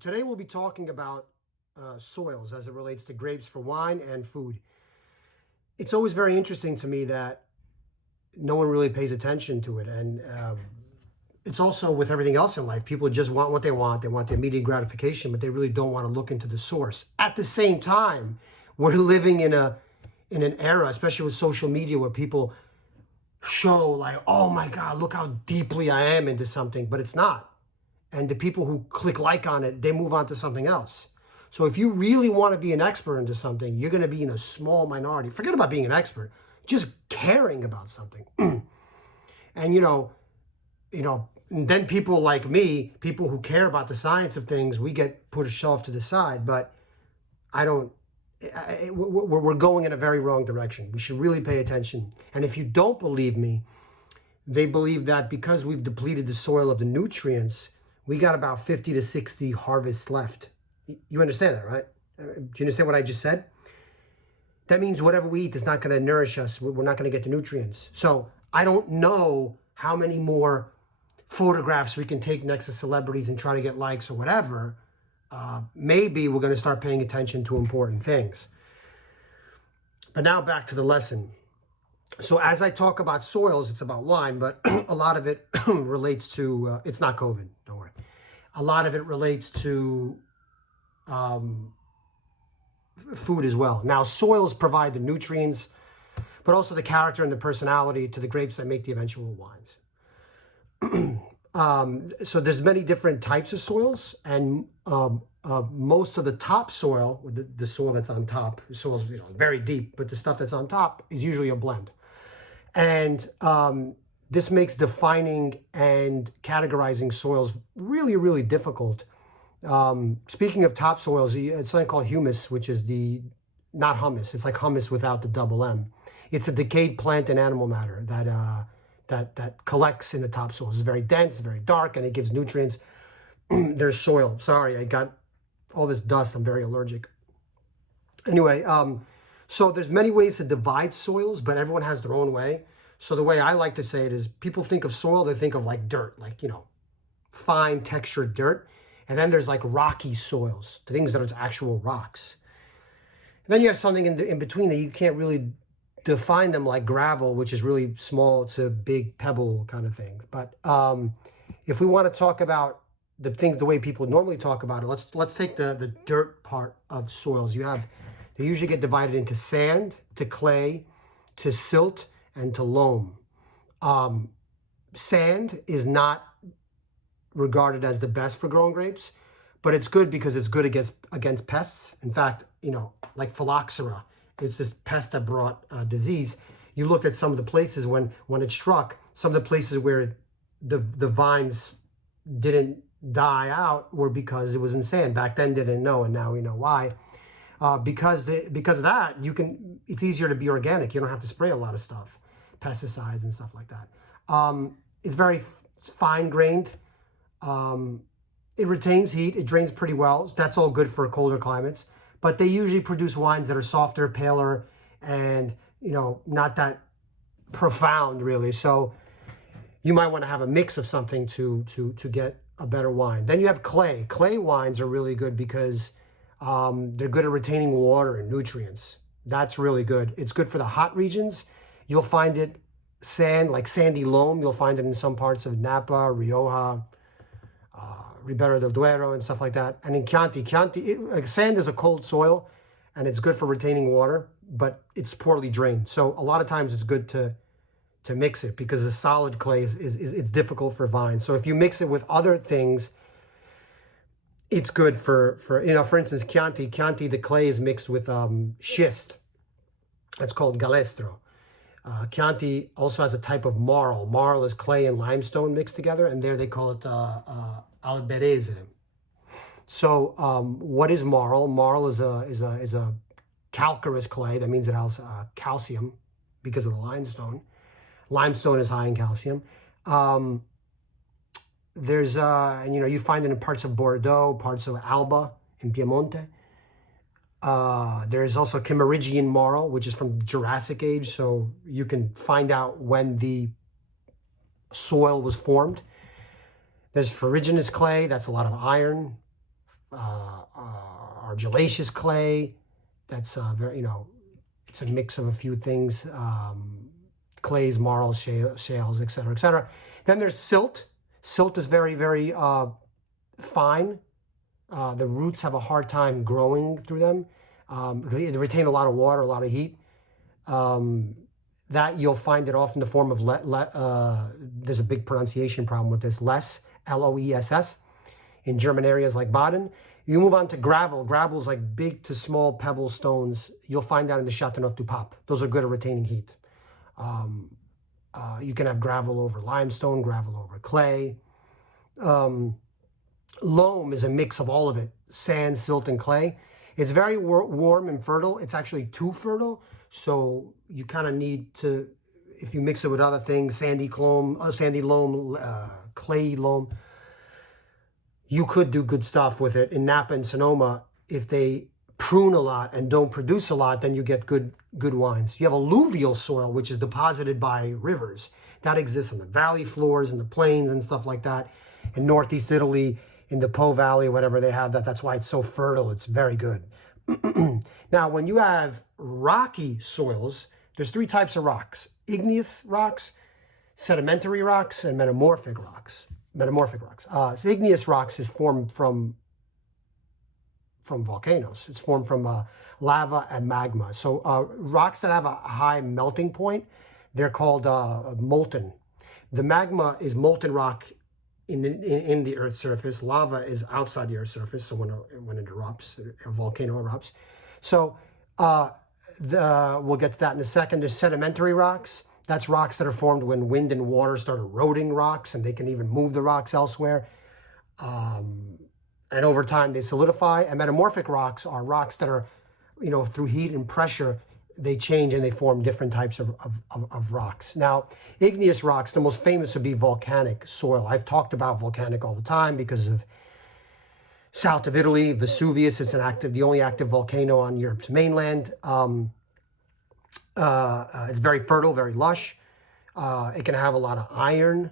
Today we'll be talking about soils as it relates to grapes for wine and food. It's always very interesting to me that no one really pays attention to it. And it's also with everything else in life. People just want what they want. They want the immediate gratification, but they really don't want to look into the source. At the same time, we're living in an era, especially with social media, where people show like, oh my God, look how deeply I am into something, but it's not. And the people who click like on it, they move on to something else. So if you really want to be an expert into something, you're going to be in a small minority. Forget about being an expert, just caring about something. And and then people like me, people who care about the science of things, we get pushed off to the side. But we're going in a very wrong direction. We should really pay attention. And if you don't believe me, they believe that because we've depleted the soil of the nutrients, we got about 50 to 60 harvests left. You understand that, right? Do you understand what I just said? That means whatever we eat is not going to nourish us. We're not going to get the nutrients. So I don't know how many more photographs we can take next to celebrities and try to get likes or whatever. Maybe we're going to start paying attention to important things. But now back to the lesson. So as I talk about soils, it's about wine, but a lot of it relates to, it's not COVID, don't worry. A lot of it relates to food as well. Now, soils provide the nutrients, but also the character and the personality to the grapes that make the eventual wines. So there's many different types of soils, and most of the top soil, the soil that's on top, soil's very deep, but the stuff that's on top is usually a blend. And this makes defining and categorizing soils really, really difficult. Speaking of topsoils, it's something called humus, which is not hummus. It's like hummus without the double M. It's a decayed plant and animal matter that collects in the topsoils. It's very dense, very dark, and it gives nutrients. There's soil. Sorry, I got all this dust. I'm very allergic. Anyway, so there's many ways to divide soils, but everyone has their own way. So the way I like to say it is, people think of soil, they think of like dirt, like, fine textured dirt. And then there's like rocky soils, the things that are actual rocks. And then you have something in between that you can't really define them, like gravel, which is really small to big pebble kind of thing. But if we want to talk about the things the way people normally talk about it, let's take the dirt part of soils. They usually get divided into sand, to clay, to silt, and to loam. Sand is not regarded as the best for growing grapes, but it's good because it's good against pests. In fact, like phylloxera, it's this pest that brought disease. You looked at some of the places when it struck, some of the places where the vines didn't die out were because it was in sand. Back then didn't know, and now we know why. Because of that, it's easier to be organic. You don't have to spray a lot of stuff, pesticides and stuff like that. It's very fine-grained. It retains heat. It drains pretty well. That's all good for colder climates. But they usually produce wines that are softer, paler, and not that profound really. So you might want to have a mix of something to get a better wine. Then you have clay. Clay wines are really good because they're good at retaining water and nutrients. That's really good. It's good for the hot regions. You'll find it like sandy loam. You'll find it in some parts of Napa, Rioja, Ribera del Duero, and stuff like that. And in Chianti, sand is a cold soil, and it's good for retaining water, but it's poorly drained. So a lot of times it's good to mix it, because the solid clay is difficult for vines. So if you mix it with other things, it's good for instance, Chianti, the clay is mixed with schist. It's called galestro. Chianti also has a type of marl. Marl is clay and limestone mixed together, and there they call it alberese. So what is marl? Marl is a calcareous clay. That means it has calcium because of the limestone. Limestone is high in calcium. There's you find it in parts of Bordeaux, parts of Alba in Piemonte. There's also Kimmeridgian marl, which is from Jurassic age, so you can find out when the soil was formed. There's ferruginous clay, that's a lot of iron. argillaceous clay. That's very, it's a mix of a few things, clays, marls, shales, et cetera, et cetera. Then there's silt. Silt is very, very fine. The roots have a hard time growing through them. They retain a lot of water, a lot of heat. That you'll find it often in the form of, there's a big pronunciation problem with this, less, L-O-E-S-S, in German areas like Baden. You move on to gravel. Gravel is like big to small pebble stones. You'll find that in the Châteauneuf-du-Pape. Those are good at retaining heat. You can have gravel over limestone, gravel over clay. Loam is a mix of all of it, sand, silt, and clay. It's very warm and fertile. It's actually too fertile, so you kind of need to, if you mix it with other things, sandy loam, clay loam, you could do good stuff with it. In Napa and Sonoma, if they prune a lot and don't produce a lot, then you get good wines. You have alluvial soil, which is deposited by rivers. That exists on the valley floors and the plains and stuff like that. In Northeast Italy, in the Po Valley, whatever they have that. That's why it's so fertile. It's very good. Now, when you have rocky soils, there's three types of rocks: igneous rocks, sedimentary rocks, and metamorphic rocks. So igneous rocks is formed from volcanoes. It's formed from lava and magma. So rocks that have a high melting point, they're called molten. The magma is molten rock in the Earth's surface. Lava is outside the Earth's surface, so when it erupts, a volcano erupts. So we'll get to that in a second. There's sedimentary rocks. That's rocks that are formed when wind and water start eroding rocks, and they can even move the rocks elsewhere. And over time, they solidify. And metamorphic rocks are rocks that are, through heat and pressure, they change and they form different types of rocks. Now, igneous rocks, the most famous would be volcanic soil. I've talked about volcanic all the time because of south of Italy, Vesuvius. It's the only active volcano on Europe's mainland. It's very fertile, very lush. It can have a lot of iron.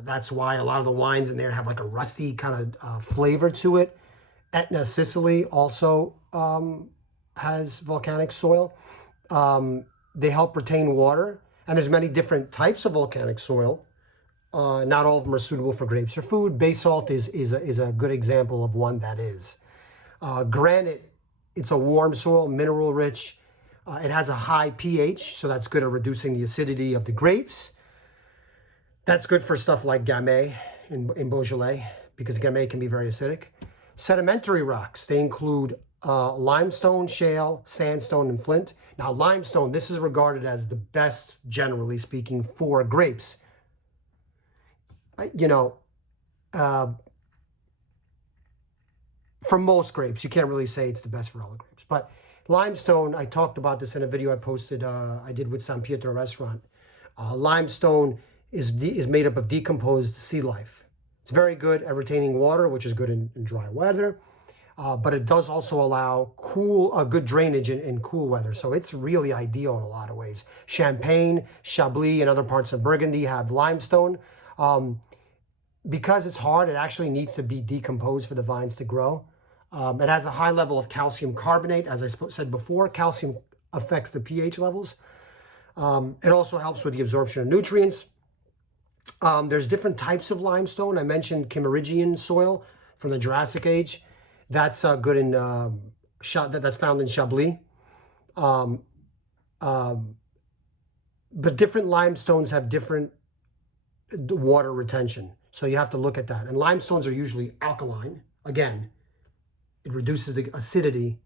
That's why a lot of the wines in there have like a rusty kind of flavor to it. Etna, Sicily also has volcanic soil. They help retain water, and there's many different types of volcanic soil. Not all of them are suitable for grapes or food. Basalt is a good example of one that is. Granite, it's a warm soil, mineral rich. It has a high pH, so that's good at reducing the acidity of the grapes. That's good for stuff like Gamay in Beaujolais, because Gamay can be very acidic. Sedimentary rocks, they include limestone, shale, sandstone, and flint. Now, limestone, this is regarded as the best, generally speaking, for grapes. For most grapes, you can't really say it's the best for all the grapes. But limestone, I talked about this in a video I posted, I did with San Pietro Restaurant. Limestone is made up of decomposed sea life. It's very good at retaining water, which is good in dry weather. But it does also allow good drainage in cool weather. So it's really ideal in a lot of ways. Champagne, Chablis, and other parts of Burgundy have limestone. Because it's hard, it actually needs to be decomposed for the vines to grow. It has a high level of calcium carbonate. As I said before, calcium affects the pH levels. It also helps with the absorption of nutrients. There's different types of limestone. I mentioned Kimmeridgian soil from the Jurassic Age. That's good in that's found in Chablis. But different limestones have different water retention, so you have to look at that. And limestones are usually alkaline. Again, it reduces the acidity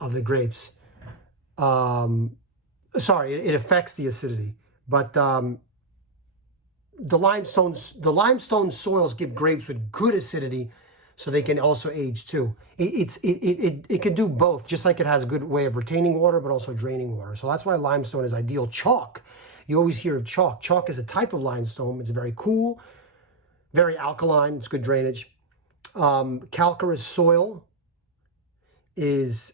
of the grapes. It affects the acidity, but the limestone soils give grapes with good acidity, so they can also age too. It can do both, just like it has a good way of retaining water, but also draining water. So that's why limestone is ideal. Chalk, you always hear of chalk. Chalk is a type of limestone. It's very cool, very alkaline. It's good drainage. Calcareous soil has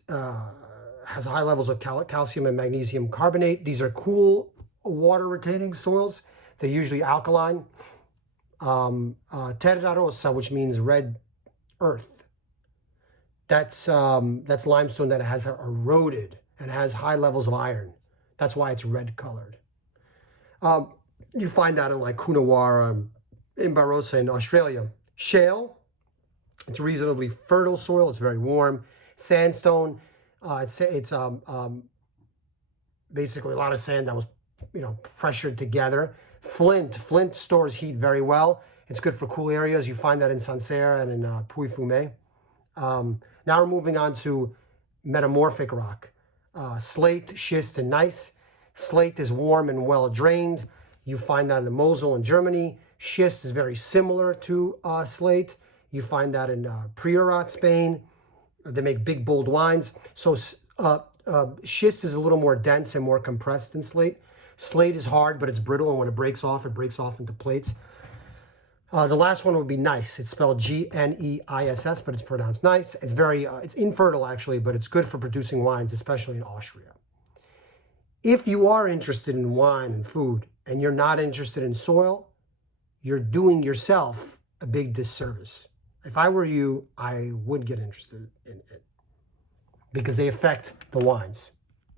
high levels of calcium and magnesium carbonate. These are cool water retaining soils. They're usually alkaline. Terrarosa, which means red earth. That's limestone that has eroded and has high levels of iron. That's why it's red colored. You find that in like Coonawarra, in Barossa in Australia. Shale, it's reasonably fertile soil. It's very warm. Sandstone, it's basically a lot of sand that was, pressured together. Flint stores heat very well. It's good for cool areas. You find that in Sancerre and in Puy-Fumé. Now we're moving on to metamorphic rock. Slate, schist, and gneiss. Slate is warm and well drained. You find that in Mosel in Germany. Schist is very similar to slate. You find that in Priorat, Spain. They make big, bold wines. So schist is a little more dense and more compressed than slate. Slate is hard, but it's brittle, and when it breaks off into plates. The last one would be gneiss. It's spelled Gneiss, but it's pronounced nice. It's very, it's infertile actually, but it's good for producing wines, especially in Austria. If you are interested in wine and food, and you're not interested in soil, you're doing yourself a big disservice. If I were you, I would get interested in it because they affect the wines.